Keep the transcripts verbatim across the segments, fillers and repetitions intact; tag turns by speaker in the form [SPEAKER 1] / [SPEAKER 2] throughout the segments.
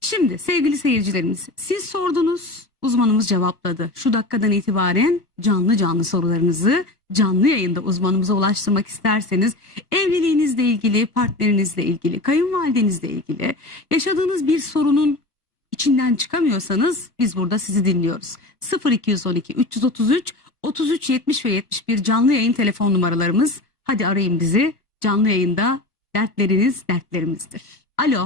[SPEAKER 1] Şimdi sevgili seyircilerimiz, siz sordunuz, uzmanımız cevapladı. Şu dakikadan itibaren canlı canlı sorularınızı canlı yayında uzmanımıza ulaştırmak isterseniz, evliliğinizle ilgili, partnerinizle ilgili, kayınvalidenizle ilgili yaşadığınız bir sorunun içinden çıkamıyorsanız biz burada sizi dinliyoruz. sıfır iki on iki üç yüz otuz üç otuz üç yetmiş ve yetmiş bir canlı yayın telefon numaralarımız. Hadi arayın bizi. Canlı yayında dertleriniz dertlerimizdir. Alo.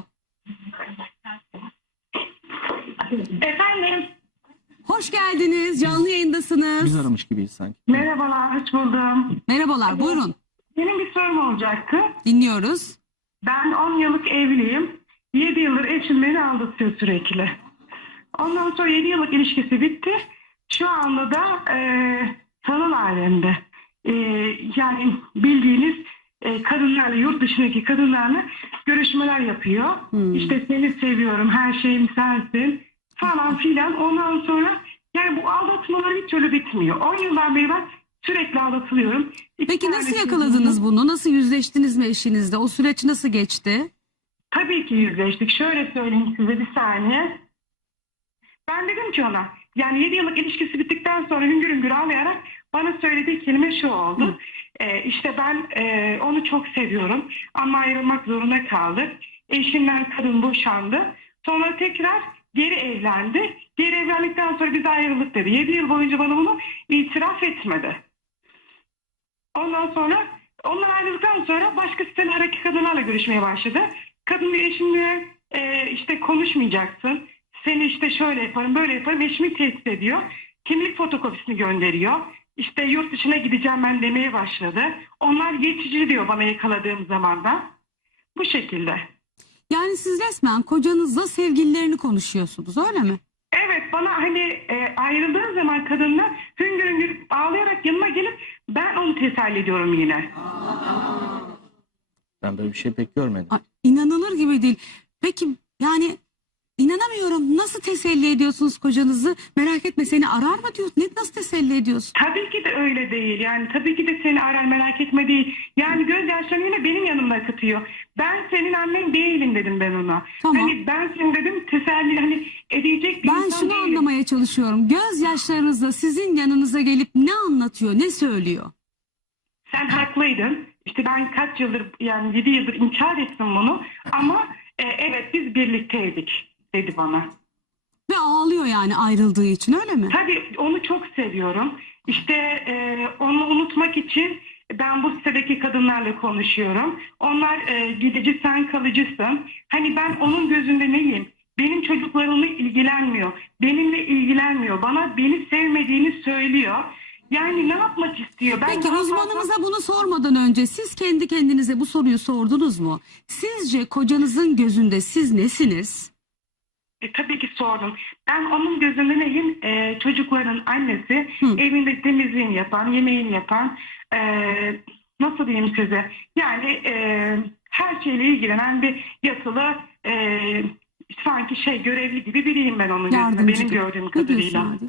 [SPEAKER 2] Efendim.
[SPEAKER 1] Hoş geldiniz. Canlı yayındasınız.
[SPEAKER 3] Biz aramış gibiyiz sanki.
[SPEAKER 2] Merhabalar, hoş buldum.
[SPEAKER 1] Merhabalar, buyurun.
[SPEAKER 2] Benim bir sorum olacaktı.
[SPEAKER 1] Dinliyoruz.
[SPEAKER 2] Ben on yıllık evliyim. yedi yıldır eşim beni aldatıyor sürekli. Ondan sonra yedi yıllık ilişkisi bitti. Şu anda da e, sanal alemde. E, yani bildiğiniz e, kadınlarla, yurt dışındaki kadınlarla görüşmeler yapıyor. Hmm. İşte seni seviyorum, her şeyim sensin falan filan. Ondan sonra yani bu aldatmalar bir türlü bitmiyor. on yıldan beri ben sürekli aldatılıyorum. İki
[SPEAKER 1] Peki nasıl
[SPEAKER 2] tane
[SPEAKER 1] yakaladınız
[SPEAKER 2] çocuğum.
[SPEAKER 1] bunu? Nasıl yüzleştiniz mi eşinizle? O süreç nasıl geçti?
[SPEAKER 2] Tabii ki yüzleştik. Şöyle söyleyeyim size bir saniye. Ben dedim ki ona, yani yedi yıllık ilişkisi bittikten sonra hüngür hüngür ağlayarak bana söylediği kelime şu oldu. Ee, işte ben e, onu çok seviyorum ama ayrılmak zorunda kaldık. Eşimden kadın boşandı. Sonra tekrar geri evlendi. Geri evlendikten sonra biz ayrıldık dedi. yedi yıl boyunca bana bunu itiraf etmedi. Ondan sonra onlar ayrıldıktan sonra başka sitelerdeki kadınlarla görüşmeye başladı. Kadın bir eşimle e, işte konuşmayacaksın. Seni işte şöyle yaparım, böyle yaparım. Eşimi tehdit ediyor. Kimlik fotokopisini gönderiyor. İşte yurt dışına gideceğim ben demeye başladı. Onlar geçici diyor bana yakaladığım zaman da. Bu şekilde.
[SPEAKER 1] Yani siz resmen kocanızla sevgililerini konuşuyorsunuz, öyle mi?
[SPEAKER 2] Evet, bana hani e, ayrıldığı zaman kadınla hüngür hüngür ağlayarak yanıma gelip ben onu teselli ediyorum yine.
[SPEAKER 3] Ben böyle bir şey pek görmedim.
[SPEAKER 1] Ay, İnanılır gibi değil. Peki yani inanamıyorum. Nasıl teselli ediyorsunuz kocanızı? Merak etme, seni arar mı diyor. Ne, nasıl teselli ediyorsun?
[SPEAKER 2] Tabii ki de öyle değil. Yani tabii ki de seni arar, merak etme değil. Yani gözyaşlarını yine benim yanımda akıtıyor. Ben senin annen değilim dedim ben ona.
[SPEAKER 1] Tamam.
[SPEAKER 2] Hani ben senin dedim teselli hani edecek bir
[SPEAKER 1] Ben
[SPEAKER 2] insan
[SPEAKER 1] şunu
[SPEAKER 2] değilim.
[SPEAKER 1] anlamaya çalışıyorum. Gözyaşlarınızla sizin yanınıza gelip ne anlatıyor, ne söylüyor?
[SPEAKER 2] Sen haklıydın. İşte ben kaç yıldır yani yedi yıldır inkar ettim bunu. Ama e, evet biz birlikteydik dedi bana.
[SPEAKER 1] Ve ağlıyor yani ayrıldığı için, öyle mi?
[SPEAKER 2] Tabii onu çok seviyorum. İşte e, onu unutmak için ben bu sitedeki kadınlarla konuşuyorum. Onlar e, gidici sen kalıcısın. Hani ben onun gözünde neyim? Benim çocuklarımla ilgilenmiyor. Benimle ilgilenmiyor. Bana beni sevmediğini söylüyor. Yani ne yapmak istiyor? Ben
[SPEAKER 1] Peki
[SPEAKER 2] daha
[SPEAKER 1] uzmanımıza
[SPEAKER 2] fazla-
[SPEAKER 1] bunu sormadan önce siz kendi kendinize bu soruyu sordunuz mu? Sizce kocanızın gözünde siz nesiniz?
[SPEAKER 2] E, tabii ki sordum. Ben onun gözünde neyim? E, çocukların annesi,
[SPEAKER 1] Hı.
[SPEAKER 2] evinde temizliğini yapan, yemeğini yapan, e, nasıl diyeyim size? Yani e, her şeyle ilgilenen bir yatılı e, sanki şey görevli gibi biriyim ben onun gözünde.
[SPEAKER 1] Yardımcı
[SPEAKER 2] Benim
[SPEAKER 1] gibi.
[SPEAKER 2] gördüğüm
[SPEAKER 1] Ne diyorsun
[SPEAKER 2] kadarıyla.
[SPEAKER 1] Adil?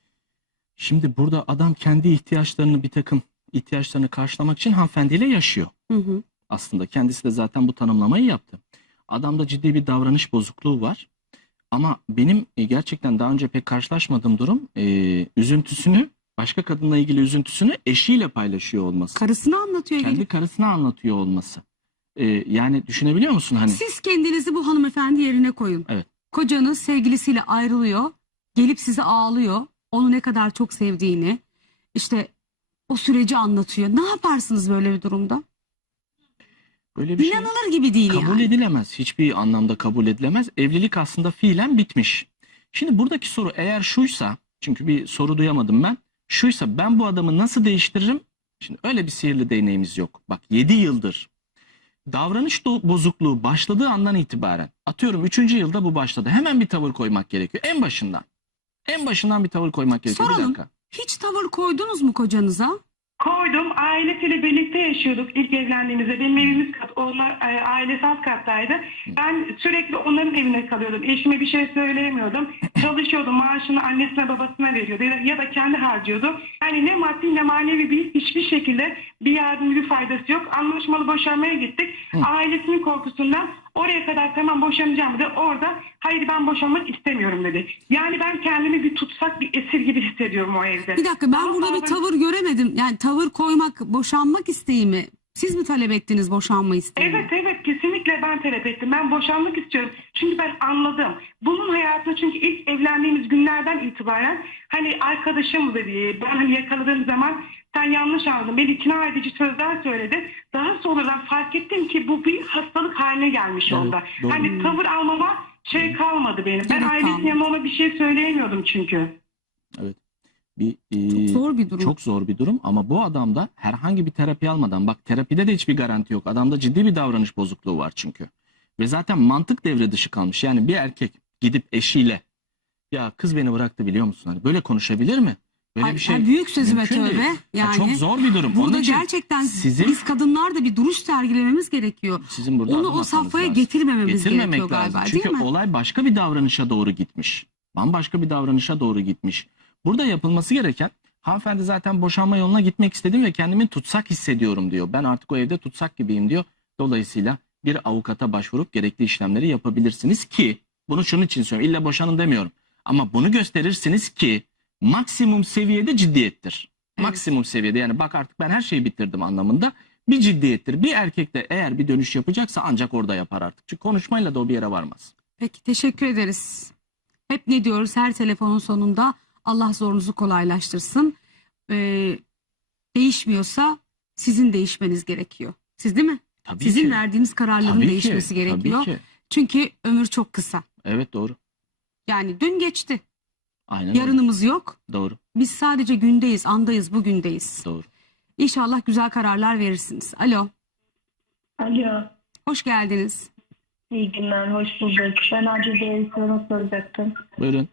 [SPEAKER 3] Şimdi burada adam kendi ihtiyaçlarını bir takım ihtiyaçlarını karşılamak için hanımefendiyle yaşıyor.
[SPEAKER 1] Hı hı.
[SPEAKER 3] Aslında kendisi de zaten bu tanımlamayı yaptı. Adamda ciddi bir davranış bozukluğu var. Ama benim e, gerçekten daha önce pek karşılaşmadığım durum e, üzüntüsünü, başka kadınla ilgili üzüntüsünü eşiyle paylaşıyor olması.
[SPEAKER 1] Karısını anlatıyor.
[SPEAKER 3] Kendi
[SPEAKER 1] gelip.
[SPEAKER 3] karısına anlatıyor olması. E, yani düşünebiliyor musun hani?
[SPEAKER 1] Siz kendinizi bu hanımefendi yerine koyun.
[SPEAKER 3] Evet.
[SPEAKER 1] Kocanız sevgilisiyle ayrılıyor. Gelip size ağlıyor. Onu ne kadar çok sevdiğini. İşte o süreci anlatıyor. Ne yaparsınız böyle bir durumda?
[SPEAKER 3] Böyle bir şey
[SPEAKER 1] İnanılır gibi değil
[SPEAKER 3] kabul
[SPEAKER 1] yani.
[SPEAKER 3] edilemez. Hiçbir anlamda kabul edilemez. Evlilik aslında fiilen bitmiş. Şimdi buradaki soru eğer şuysa, çünkü bir soru duyamadım ben. Şuysa ben bu adamı nasıl değiştiririm? Şimdi öyle bir sihirli değneğimiz yok. Bak yedi yıldır davranış do- bozukluğu başladığı andan itibaren, atıyorum üçüncü yılda bu başladı. Hemen bir tavır koymak gerekiyor. En başından. En başından bir tavır koymak gerekiyor. Bir
[SPEAKER 1] Soralım.
[SPEAKER 3] dakika.
[SPEAKER 1] Hiç tavır koydunuz mu kocanıza?
[SPEAKER 2] Koydum. Ailesiyle birlikte yaşıyorduk ilk evlendiğimizde. Benim evimiz kat, onlar e, ailesi alt kattaydı. Ben sürekli onların evine kalıyordum. Eşime bir şey söyleyemiyordum. çalışıyordu, maaşını annesine babasına veriyordu ya da, ya da kendi harcıyordu. Yani ne maddi ne manevi bir hiçbir şekilde bir yardım bir faydası yok. Anlaşmalı boşanmaya gittik.
[SPEAKER 3] Hı.
[SPEAKER 2] Ailesinin korkusundan oraya kadar tamam boşanacağım dedi. Orada hayır ben boşanmak istemiyorum dedi. Yani ben kendimi bir tutsak bir esir gibi hissediyorum o evde.
[SPEAKER 1] Bir dakika, ben
[SPEAKER 2] Daha
[SPEAKER 1] burada bir
[SPEAKER 2] sonra-
[SPEAKER 1] tavır göremedim. Yani tavır koymak, boşanmak isteği mi? Siz mi talep ettiniz boşanma isteğini?
[SPEAKER 2] Evet evet kesinlikle ben talep ettim. Ben boşanmak istiyorum. Çünkü ben anladım. Bunun hayatında çünkü ilk evlendiğimiz günlerden itibaren hani arkadaşım da diye ben hani yakaladığım zaman sen yanlış anladın. Beni ikna edici sözler söyledi. Daha sonradan fark ettim ki bu bir hastalık haline gelmiş
[SPEAKER 3] Evet,
[SPEAKER 2] onda.
[SPEAKER 3] doğru.
[SPEAKER 2] Hani tavır almama şey kalmadı benim. Ben
[SPEAKER 1] Gerek
[SPEAKER 2] ailesine
[SPEAKER 1] kalmadı.
[SPEAKER 2] ona bir şey söyleyemiyordum çünkü.
[SPEAKER 3] Evet. Bir,
[SPEAKER 1] Çok
[SPEAKER 3] e,
[SPEAKER 1] zor bir durum.
[SPEAKER 3] Çok zor bir durum ama bu adamda herhangi bir terapi almadan, bak terapide de hiçbir garanti yok. Adamda ciddi bir davranış bozukluğu var çünkü. Ve zaten mantık devre dışı kalmış. Yani bir erkek gidip eşiyle ya kız beni bıraktı biliyor musun? Hani böyle konuşabilir mi? Böyle
[SPEAKER 1] Ay,
[SPEAKER 3] bir şey
[SPEAKER 1] ay, büyük sözüme
[SPEAKER 3] mümkün
[SPEAKER 1] tövbe.
[SPEAKER 3] değil. Ya
[SPEAKER 1] Yani
[SPEAKER 3] çok zor bir durum. Onun
[SPEAKER 1] burada
[SPEAKER 3] için
[SPEAKER 1] gerçekten
[SPEAKER 3] sizin-
[SPEAKER 1] biz kadınlar da bir duruş sergilememiz gerekiyor.
[SPEAKER 3] sizin burada
[SPEAKER 1] Onu
[SPEAKER 3] adım
[SPEAKER 1] o
[SPEAKER 3] atmanız
[SPEAKER 1] safhaya
[SPEAKER 3] lazım.
[SPEAKER 1] getirmememiz
[SPEAKER 3] Getirmemek
[SPEAKER 1] gerekiyor
[SPEAKER 3] lazım.
[SPEAKER 1] galiba,
[SPEAKER 3] Çünkü
[SPEAKER 1] değil mi?
[SPEAKER 3] olay başka bir davranışa doğru gitmiş. Bambaşka bir davranışa doğru gitmiş. Burada yapılması gereken, hanımefendi zaten boşanma yoluna gitmek istedim ve kendimi tutsak hissediyorum diyor. Ben artık o evde tutsak gibiyim diyor. Dolayısıyla bir avukata başvurup gerekli işlemleri yapabilirsiniz ki, bunu şunun için söylüyorum. İlla boşanın demiyorum. Ama bunu gösterirsiniz ki maksimum seviyede ciddiyettir.
[SPEAKER 1] Evet.
[SPEAKER 3] Maksimum seviyede, yani bak artık ben her şeyi bitirdim anlamında bir ciddiyettir. Bir erkek de eğer bir dönüş yapacaksa ancak orada yapar artık. Çünkü konuşmayla da o bir yere varmaz.
[SPEAKER 1] Peki, teşekkür ederiz. Hep ne diyoruz her telefonun sonunda? Allah zorunuzu kolaylaştırsın. Ee, değişmiyorsa sizin değişmeniz gerekiyor. Siz değil mi?
[SPEAKER 3] Tabii
[SPEAKER 1] Sizin
[SPEAKER 3] ki.
[SPEAKER 1] verdiğiniz kararların
[SPEAKER 3] Tabii ki,
[SPEAKER 1] değişmesi gerekiyor.
[SPEAKER 3] Tabii ki.
[SPEAKER 1] Çünkü ömür çok kısa.
[SPEAKER 3] Evet doğru.
[SPEAKER 1] Yani dün geçti.
[SPEAKER 3] Aynen öyle.
[SPEAKER 1] Yarınımız yok.
[SPEAKER 3] Doğru.
[SPEAKER 1] Biz sadece gündeyiz, andayız, bugündeyiz.
[SPEAKER 3] Doğru.
[SPEAKER 1] İnşallah güzel kararlar verirsiniz. Alo,
[SPEAKER 4] Alo,
[SPEAKER 1] hoş geldiniz.
[SPEAKER 4] iyi günler, hoş bulduk. Ben acil bir soru soracaktım.
[SPEAKER 3] Buyurun.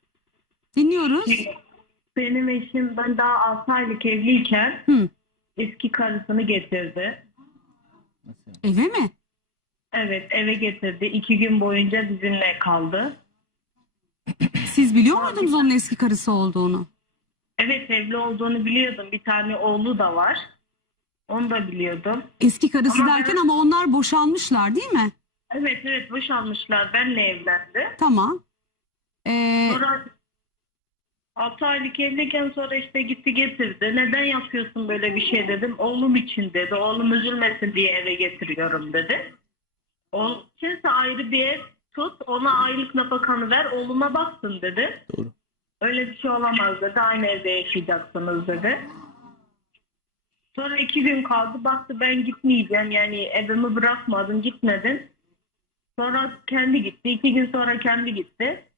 [SPEAKER 1] Dinliyoruz.
[SPEAKER 4] Benim eşim, ben daha altı aylık evliyken
[SPEAKER 1] Hı.
[SPEAKER 4] eski karısını getirdi.
[SPEAKER 1] Eve mi?
[SPEAKER 4] Evet, eve getirdi. İki gün boyunca bizimle kaldı.
[SPEAKER 1] Siz biliyor muydunuz onun eski karısı olduğunu?
[SPEAKER 4] Evet, evli olduğunu biliyordum. Bir tane oğlu da var. Onu da biliyordum.
[SPEAKER 1] Eski karısı
[SPEAKER 4] Ama
[SPEAKER 1] derken
[SPEAKER 4] ben-
[SPEAKER 1] ama onlar boşanmışlar değil mi?
[SPEAKER 4] Evet, evet, boşanmışlar. Benle evlendi.
[SPEAKER 1] Tamam. Ee,
[SPEAKER 4] Sonra altı aylık evliyken sonra işte gitti getirdi. Neden yapıyorsun böyle bir şey dedim. Oğlum için dedi. Oğlum üzülmesin diye eve getiriyorum dedi. Oğlum içinse ayrı bir ev tut. Ona aylık nafakanı ver. Oğluma baksın dedi.
[SPEAKER 3] Doğru.
[SPEAKER 4] Öyle bir şey olamaz dedi. Aynı evde yaşayacaksınız dedi. Sonra iki gün kaldı. Baktı ben gitmeyeceğim. Yani evimi bırakmadın gitmedin. Sonra kendi gitti. İki gün sonra kendi gitti.